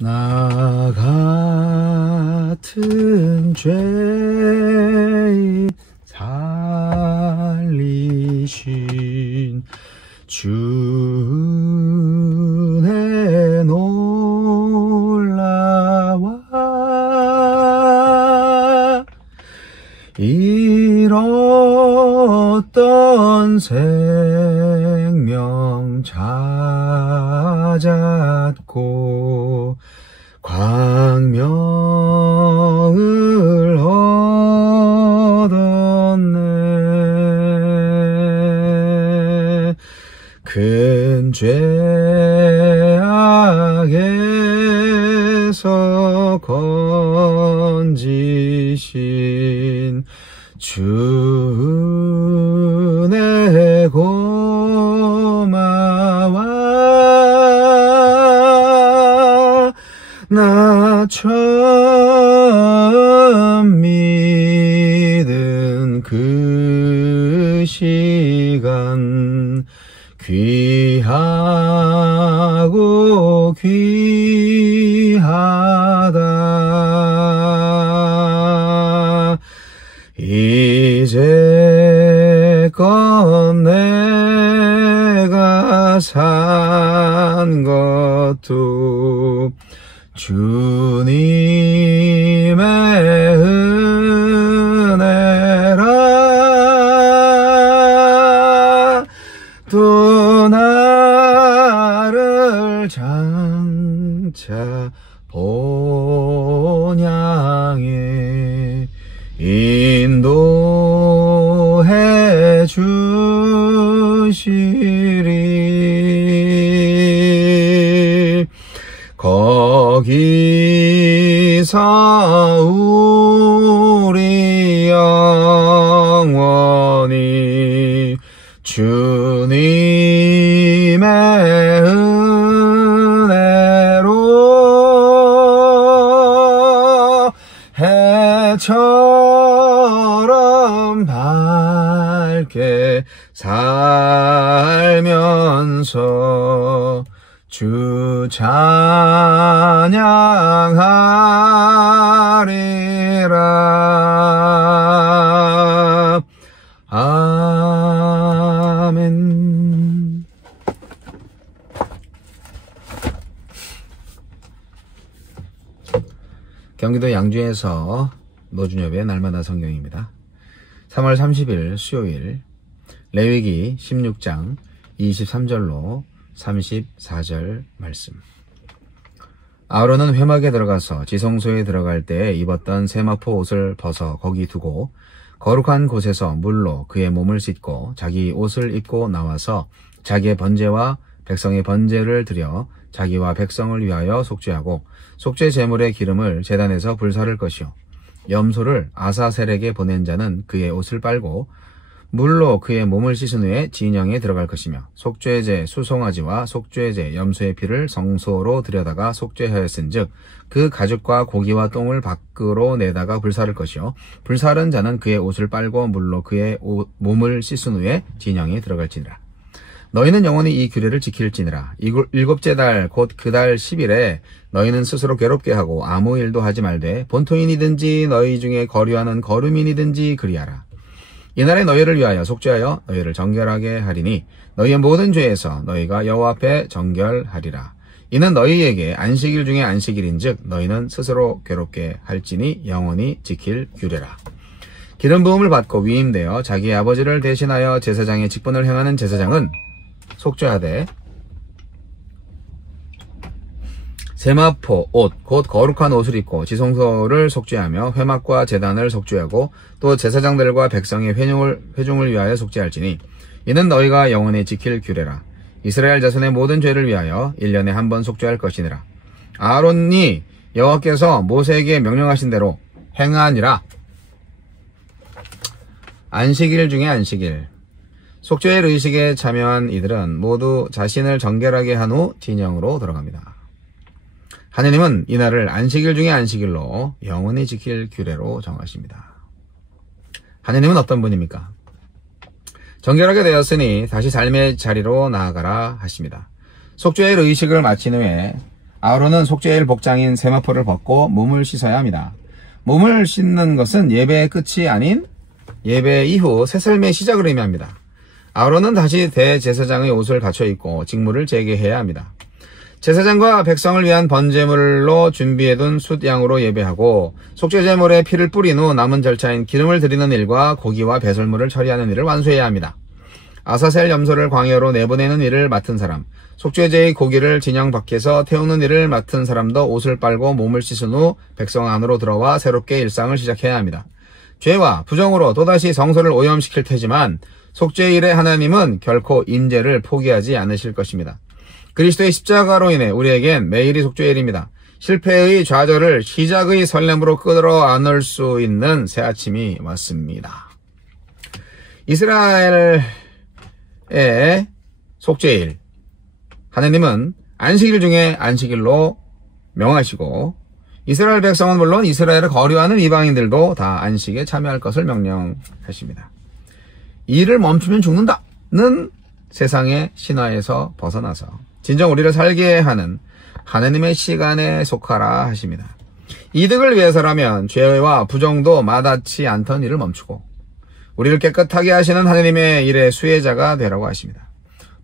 나 같은 죄인 살리신 주의 놀라와 잃었던 생명 찾았고 광명을 얻었네. 큰 죄악에서 건지신 주네 고마워. 나 처음 믿은 그 시간 귀하고 귀하다. 이제껏 내가 산 것도 주님의 은혜라. 또 나를 장차 본향에 인도해 주시리. 거기서 우리 영원히 주님의 은혜로 해처럼 밝게 살면서 주 찬양하리라. 아멘. 경기도 양주에서 노준엽의 날마다 성경입니다. 3월 30일 수요일 레위기 16장 23절로 34절 말씀. 아론은 회막에 들어가서 지성소에 들어갈 때 입었던 세마포 옷을 벗어 거기 두고 거룩한 곳에서 물로 그의 몸을 씻고 자기 옷을 입고 나와서 자기의 번제와 백성의 번제를 드려 자기와 백성을 위하여 속죄하고 속죄 제물의 기름을 제단에서 불사를 것이요 염소를 아사셀에게 보낸 자는 그의 옷을 빨고 물로 그의 몸을 씻은 후에 진영에 들어갈 것이며 속죄제 수송아지와 속죄제 염소의 피를 성소로 들여다가 속죄하였은즉 그 가죽과 고기와 똥을 밖으로 내다가 불사를 것이요 불사른 자는 그의 옷을 빨고 물로 그의 몸을 씻은 후에 진영에 들어갈지니라. 너희는 영원히 이 규례를 지킬지니라. 일곱째 달 곧 그 달 10일에 너희는 스스로 괴롭게 하고 아무 일도 하지 말되 본토인이든지 너희 중에 거류하는 거류민이든지 그리하라. 이날에 너희를 위하여 속죄하여 너희를 정결하게 하리니 너희의 모든 죄에서 너희가 여호와 앞에 정결하리라. 이는 너희에게 안식일 중에 안식일인즉 너희는 스스로 괴롭게 할지니 영원히 지킬 규례라. 기름 부음을 받고 위임되어 자기의 아버지를 대신하여 제사장의 직분을 행하는 제사장은 속죄하되 세마포 옷 곧 거룩한 옷을 입고 지성소를 속죄하며 회막과 제단을 속죄하고 또 제사장들과 백성의 회중을 위하여 속죄할지니 이는 너희가 영원히 지킬 규례라. 이스라엘 자손의 모든 죄를 위하여 1년에 한 번 속죄할 것이니라. 아론이 여호와께서 모세에게 명령하신 대로 행하니라. 안식일 중에 안식일. 속죄의 의식에 참여한 이들은 모두 자신을 정결하게 한 후 진영으로 들어갑니다. 하느님은 이날을 안식일 중에 안식일로 영원히 지킬 규례로 정하십니다. 하느님은 어떤 분입니까? 정결하게 되었으니 다시 삶의 자리로 나아가라 하십니다. 속죄의 의식을 마친 후에 아론은 속죄일 복장인 세마포를 벗고 몸을 씻어야 합니다. 몸을 씻는 것은 예배의 끝이 아닌 예배 이후 새 삶의 시작을 의미합니다. 아론은 다시 대제사장의 옷을 갖춰 입고 직무를 재개해야 합니다. 제사장과 백성을 위한 번제물로 준비해둔 숫양으로 예배하고 속죄제물에 피를 뿌린 후 남은 절차인 기름을 드리는 일과 고기와 배설물을 처리하는 일을 완수해야 합니다. 아사셀 염소를 광야로 내보내는 일을 맡은 사람, 속죄제의 고기를 진영 밖에서 태우는 일을 맡은 사람도 옷을 빨고 몸을 씻은 후 백성 안으로 들어와 새롭게 일상을 시작해야 합니다. 죄와 부정으로 또다시 성소를 오염시킬 테지만 속죄일에 하나님은 결코 임재를 포기하지 않으실 것입니다. 그리스도의 십자가로 인해 우리에겐 매일이 속죄일입니다. 실패의 좌절을 시작의 설렘으로 끌어안을 수 있는 새 아침이 왔습니다. 이스라엘의 속죄일, 하나님은 안식일 중에 안식일로 명하시고 이스라엘 백성은 물론 이스라엘을 거류하는 이방인들도 다 안식에 참여할 것을 명령하십니다. 일을 멈추면 죽는다는 세상의 신화에서 벗어나서 진정 우리를 살게 하는 하나님의 시간에 속하라 하십니다. 이득을 위해서라면 죄와 부정도 마다치 않던 일을 멈추고 우리를 깨끗하게 하시는 하나님의 일의 수혜자가 되라고 하십니다.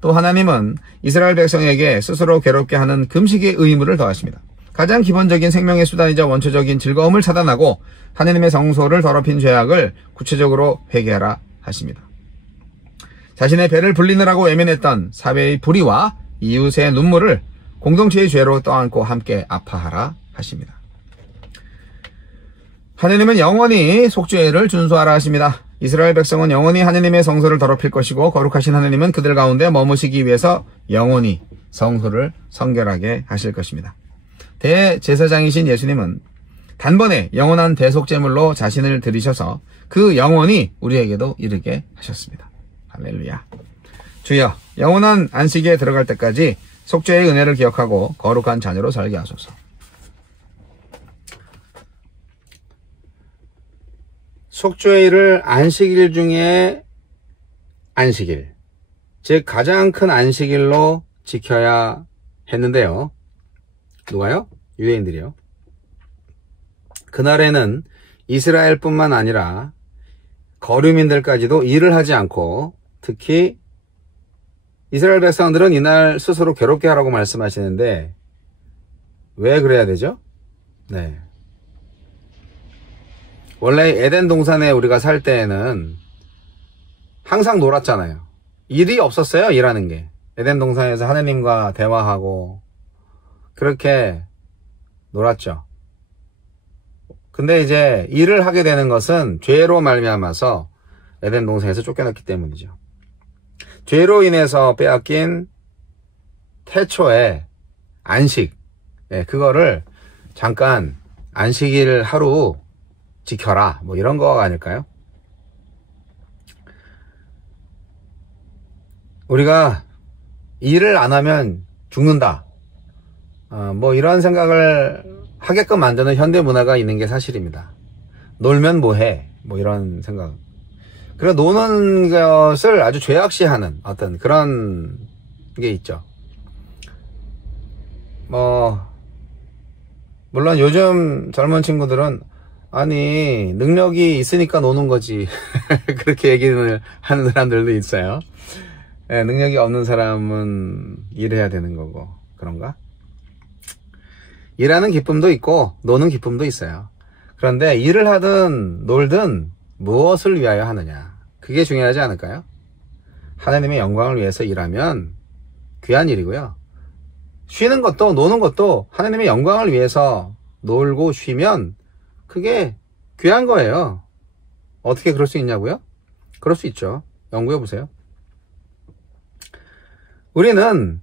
또 하나님은 이스라엘 백성에게 스스로 괴롭게 하는 금식의 의무를 더하십니다. 가장 기본적인 생명의 수단이자 원초적인 즐거움을 차단하고 하나님의 성소를 더럽힌 죄악을 구체적으로 회개하라 하십니다. 자신의 배를 불리느라고 외면했던 사회의 불의와 이웃의 눈물을 공동체의 죄로 떠안고 함께 아파하라 하십니다. 하나님은 영원히 속죄를 준수하라 하십니다. 이스라엘 백성은 영원히 하나님의 성소를 더럽힐 것이고 거룩하신 하나님은 그들 가운데 머무시기 위해서 영원히 성소를 성결하게 하실 것입니다. 대제사장이신 예수님은 단번에 영원한 대속제물로 자신을 드리셔서 그 영원히 우리에게도 이르게 하셨습니다. 할렐루야. 주여, 영원한 안식에 들어갈 때까지 속죄의 은혜를 기억하고 거룩한 자녀로 살게 하소서. 속죄일을 안식일 중에 안식일, 즉 가장 큰 안식일로 지켜야 했는데요. 누가요? 유대인들이요. 그날에는 이스라엘뿐만 아니라 거류민들까지도 일을 하지 않고 특히 이스라엘 백성들은 이날 스스로 괴롭게 하라고 말씀하시는데 왜 그래야 되죠? 네. 원래 에덴 동산에 우리가 살 때에는 항상 놀았잖아요. 일이 없었어요, 일하는 게. 에덴 동산에서 하나님과 대화하고 그렇게 놀았죠. 근데 이제 일을 하게 되는 것은 죄로 말미암아서 에덴 동산에서 쫓겨났기 때문이죠. 죄로 인해서 빼앗긴 태초의 안식, 그거를 잠깐 안식일 하루 지켜라, 뭐 이런 거 아닐까요? 우리가 일을 안 하면 죽는다, 뭐 이런 생각을 하게끔 만드는 현대 문화가 있는 게 사실입니다. 놀면 뭐해, 뭐 이런 생각. 그리고 노는 것을 아주 죄악시하는 어떤 그런 게 있죠. 물론 요즘 젊은 친구들은 아니 능력이 있으니까 노는 거지 그렇게 얘기를 하는 사람들도 있어요. 능력이 없는 사람은 일해야 되는 거고 그런가? 일하는 기쁨도 있고 노는 기쁨도 있어요. 그런데 일을 하든 놀든 무엇을 위하여 하느냐, 그게 중요하지 않을까요? 하나님의 영광을 위해서 일하면 귀한 일이고요. 쉬는 것도 노는 것도 하나님의 영광을 위해서 놀고 쉬면 그게 귀한 거예요. 어떻게 그럴 수 있냐고요? 그럴 수 있죠. 연구해 보세요. 우리는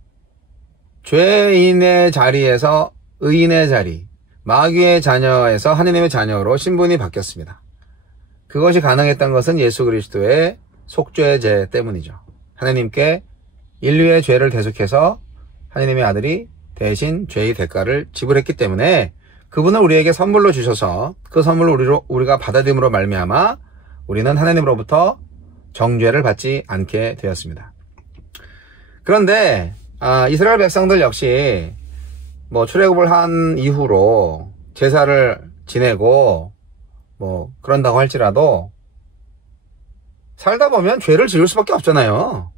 죄인의 자리에서 의인의 자리, 마귀의 자녀에서 하나님의 자녀로 신분이 바뀌었습니다. 그것이 가능했던 것은 예수 그리스도의 속죄제 때문이죠. 하나님께 인류의 죄를 대속해서 하나님의 아들이 대신 죄의 대가를 지불했기 때문에 그분을 우리에게 선물로 주셔서 그 선물을 우리가 받아들임으로 말미암아 우리는 하나님으로부터 정죄를 받지 않게 되었습니다. 그런데 이스라엘 백성들 역시 뭐 출애굽을 한 이후로 제사를 지내고 뭐 그런다고 할지라도 살다 보면 죄를 지을 수밖에 없잖아요.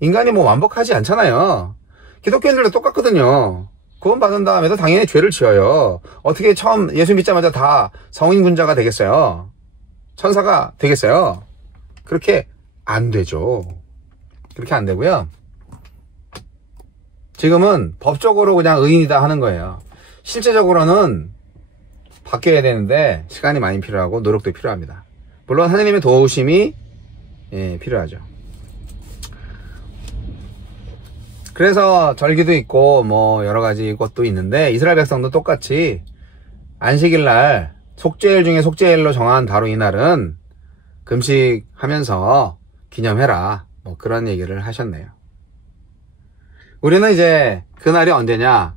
인간이 뭐 완벽하지 않잖아요. 기독교인들도 똑같거든요. 구원 받은 다음에도 당연히 죄를 지어요. 어떻게 처음 예수 믿자마자 다 성인군자가 되겠어요? 천사가 되겠어요? 그렇게 안 되죠. 그렇게 안 되고요. 지금은 법적으로 그냥 의인이다 하는 거예요. 실제적으로는 바뀌어야 되는데 시간이 많이 필요하고 노력도 필요합니다. 물론 하느님의 도우심이 필요하죠. 그래서 절기도 있고 뭐 여러 가지 것도 있는데 이스라엘 백성도 똑같이 안식일날 속죄일 중에 속죄일로 정한 바로 이날은 금식하면서 기념해라, 뭐 그런 얘기를 하셨네요. 우리는 이제 그날이 언제냐,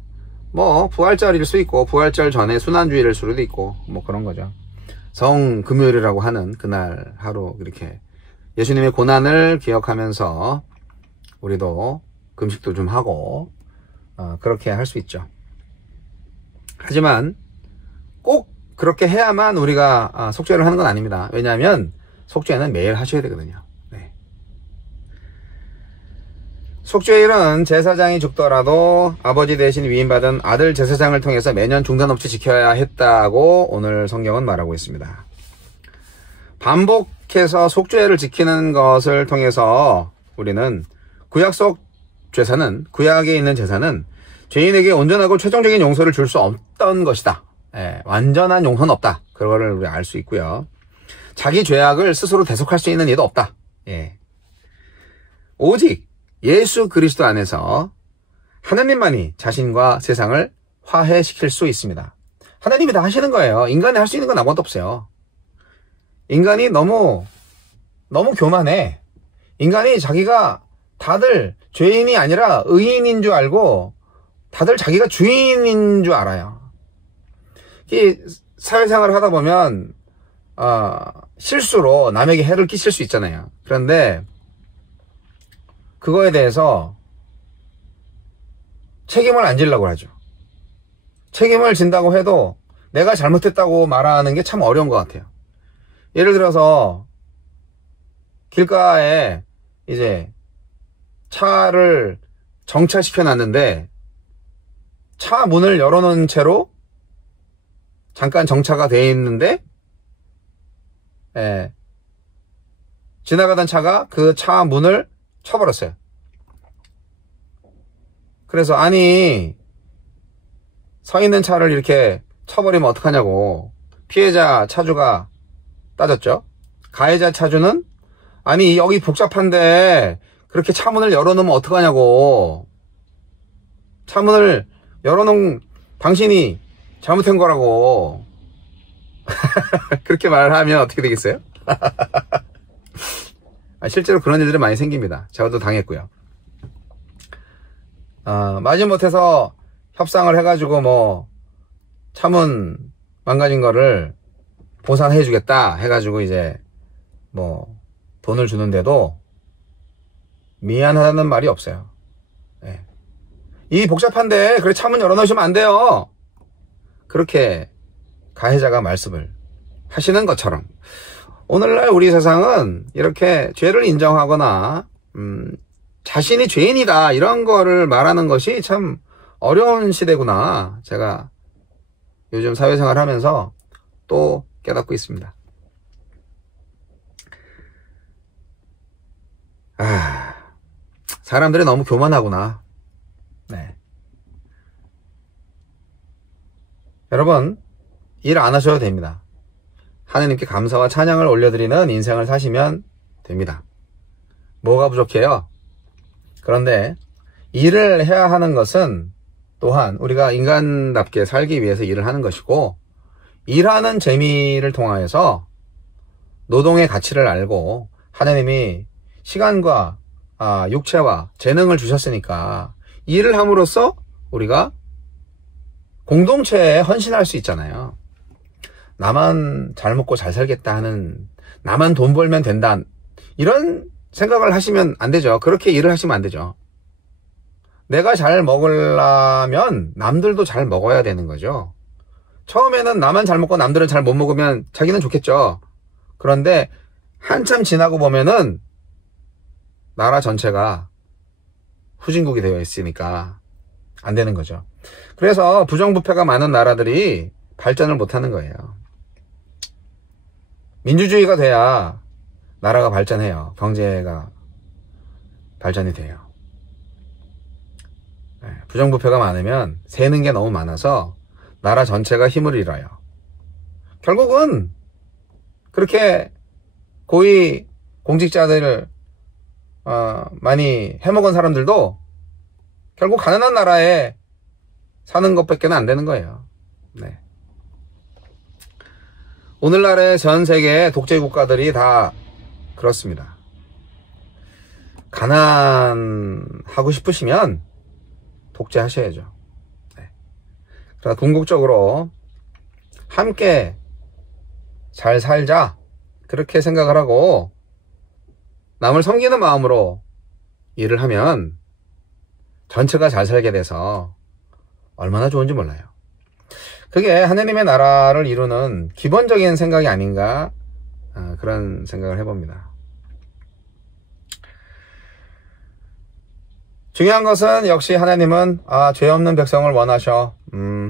뭐 부활절일 수 있고 부활절 전에 순환주일일 수도 있고 뭐 그런 거죠. 성금요일이라고 하는 그날 하루 이렇게 예수님의 고난을 기억하면서 우리도 금식도 좀 하고 그렇게 할 수 있죠. 하지만 꼭 그렇게 해야만 우리가 속죄를 하는 건 아닙니다. 왜냐하면 속죄는 매일 하셔야 되거든요. 네. 속죄일은 제사장이 죽더라도 아버지 대신 위임받은 아들 제사장을 통해서 매년 중단 없이 지켜야 했다고 오늘 성경은 말하고 있습니다. 반복해서 속죄를 지키는 것을 통해서 우리는 구약 속 제사는, 구약에 있는 제사는 죄인에게 온전하고 최종적인 용서를 줄 수 없던 것이다. 완전한 용서는 없다. 그거를 우리 알 수 있고요. 자기 죄악을 스스로 대속할 수 있는 이도 없다. 오직 예수 그리스도 안에서 하나님만이 자신과 세상을 화해시킬 수 있습니다. 하나님이 다 하시는 거예요. 인간이 할 수 있는 건 아무것도 없어요. 인간이 너무 교만해. 인간이 자기가 다들 죄인이 아니라 의인인 줄 알고 다들 자기가 주인인 줄 알아요. 이 사회생활을 하다 보면 실수로 남에게 해를 끼칠 수 있잖아요. 그런데 그거에 대해서 책임을 안 지려고 하죠. 책임을 진다고 해도 내가 잘못했다고 말하는 게 참 어려운 것 같아요. 예를 들어서 길가에 이제 차를 정차시켜 놨는데 차 문을 열어놓은 채로 잠깐 정차가 돼 있는데 지나가던 차가 그 차 문을 쳐버렸어요. 그래서 아니 서 있는 차를 이렇게 쳐버리면 어떡하냐고 피해자 차주가 따졌죠. 가해자 차주는 아니 여기 복잡한데 그렇게 차문을 열어놓으면 어떡하냐고, 차문을 열어놓은 당신이 잘못한 거라고 그렇게 말하면 어떻게 되겠어요? 실제로 그런 일들이 많이 생깁니다. 저도 당했고요. 마지못해서 협상을 해가지고 뭐 차문 망가진 거를 보상해 주겠다 해가지고 이제 뭐 돈을 주는데도 미안하다는 말이 없어요. 이 복잡한데 그래 차문 열어놓으시면 안 돼요. 그렇게 가해자가 말씀을 하시는 것처럼 오늘날 우리 세상은 이렇게 죄를 인정하거나 자신이 죄인이다 이런 거를 말하는 것이 참 어려운 시대구나, 제가 요즘 사회생활 하면서 또 깨닫고 있습니다. 사람들이 너무 교만하구나. 네. 여러분, 일 안 하셔도 됩니다. 하느님께 감사와 찬양을 올려드리는 인생을 사시면 됩니다. 뭐가 부족해요? 그런데 일을 해야 하는 것은 또한 우리가 인간답게 살기 위해서 일을 하는 것이고, 일하는 재미를 통하여서 노동의 가치를 알고 하나님이 시간과 육체와 재능을 주셨으니까 일을 함으로써 우리가 공동체에 헌신할 수 있잖아요. 나만 잘 먹고 잘 살겠다 하는, 나만 돈 벌면 된다, 이런 생각을 하시면 안 되죠. 그렇게 일을 하시면 안 되죠. 내가 잘 먹으려면 남들도 잘 먹어야 되는 거죠. 처음에는 나만 잘 먹고 남들은 잘 못 먹으면 자기는 좋겠죠. 그런데 한참 지나고 보면은 나라 전체가 후진국이 되어 있으니까 안 되는 거죠. 그래서 부정부패가 많은 나라들이 발전을 못하는 거예요. 민주주의가 돼야 나라가 발전해요. 경제가 발전이 돼요. 부정부패가 많으면 새는 게 너무 많아서 나라 전체가 힘을 잃어요. 결국은 그렇게 고위 공직자들을 많이 해먹은 사람들도 결국 가난한 나라에 사는 것밖에 안 되는 거예요. 네. 오늘날의 전 세계 독재 국가들이 다 그렇습니다. 가난하고 싶으시면 독재하셔야죠. 네. 그러나 궁극적으로 함께 잘 살자 그렇게 생각을 하고 남을 섬기는 마음으로 일을 하면 전체가 잘 살게 돼서 얼마나 좋은지 몰라요. 그게 하느님의 나라를 이루는 기본적인 생각이 아닌가 그런 생각을 해봅니다. 중요한 것은 역시 하나님은 죄 없는 백성을 원하셔.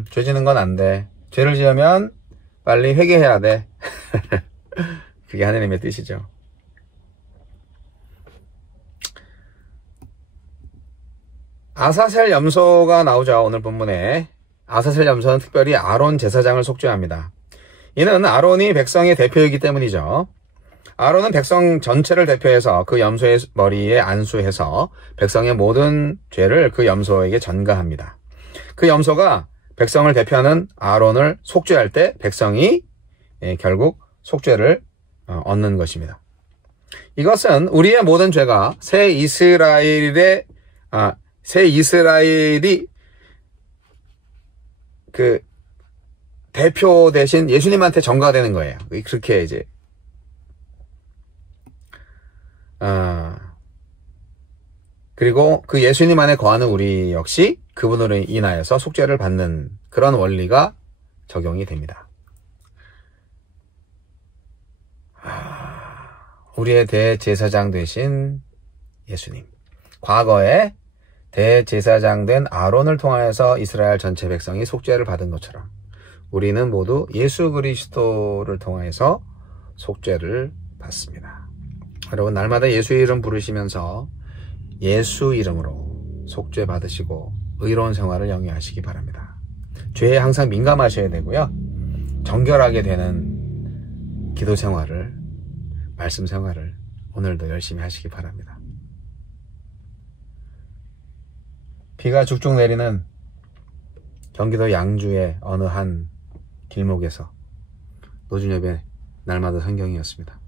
죄 지는 건 안 돼. 죄를 지으면 빨리 회개해야 돼. 그게 하나님의 뜻이죠. 아사셀 염소가 나오죠. 오늘 본문에. 아사셀 염소는 특별히 아론 제사장을 속죄합니다. 이는 아론이 백성의 대표이기 때문이죠. 아론은 백성 전체를 대표해서 그 염소의 머리에 안수해서 백성의 모든 죄를 그 염소에게 전가합니다. 그 염소가 백성을 대표하는 아론을 속죄할 때 백성이 결국 속죄를 얻는 것입니다. 이것은 우리의 모든 죄가 새 이스라엘이 그 대표 대신 예수님한테 전가되는 거예요. 그렇게 이제 그리고 그 예수님 안에 거하는 우리 역시 그분으로 인하여서 속죄를 받는 그런 원리가 적용이 됩니다. 우리의 대제사장 되신 예수님, 과거에 대제사장 된 아론을 통하여서 이스라엘 전체 백성이 속죄를 받은 것처럼 우리는 모두 예수 그리스도를 통하여서 속죄를 받습니다. 여러분, 날마다 예수 이름 부르시면서 예수 이름으로 속죄 받으시고 의로운 생활을 영위하시기 바랍니다. 죄에 항상 민감하셔야 되고요. 정결하게 되는 기도 생활을, 말씀 생활을 오늘도 열심히 하시기 바랍니다. 비가 죽죽 내리는 경기도 양주의 어느 한 길목에서 노준엽의 날마다 성경이었습니다.